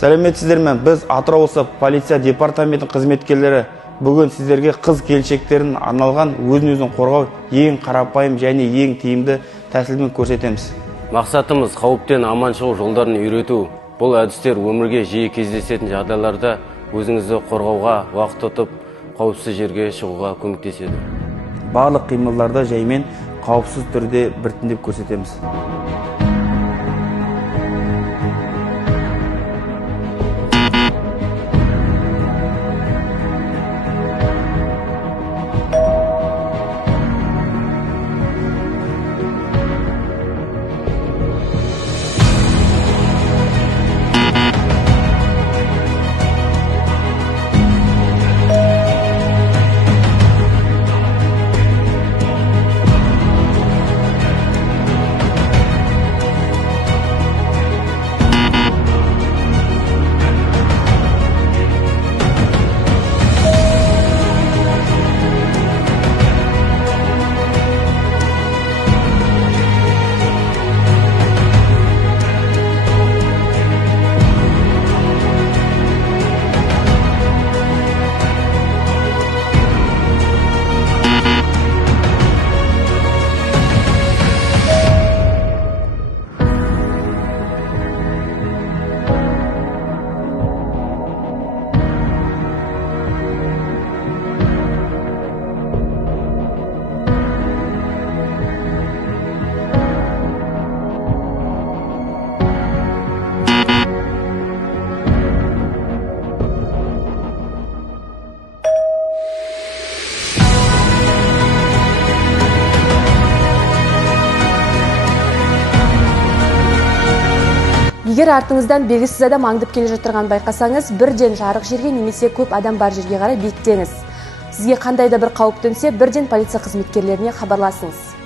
Сәлеметсіздер ме? Біз Атырау облысы полиция департаментінің қызметкерлері бүгін сіздерге қыз келіншектерін арналған өзін-өзін қорғау ең қарапайым және ең тиімді тәсілмен көрсетеміз. Мақсатымыз қауіптен аман шығу жолдарын үйрету. Бұл әдістер өмірге жиі кездесетін жағдайларда өзіңізді қорғауға, уақыт ұтып, қауіпсіз жерге шығуға көмектеседі. Барлық қимылдарды жаймен қауіпсіз түрде біртіндеп көрсетеміз. Егер артыңыздан белгісіз адам аңдып келе жатырған байқасаңыз, бірден жарық жерге немесе көп адам бар жерге қарай беттеңіз. Сізге қандай да бір қауіп төнсе, бірден полиция қызметкерлеріне хабарласыңыз.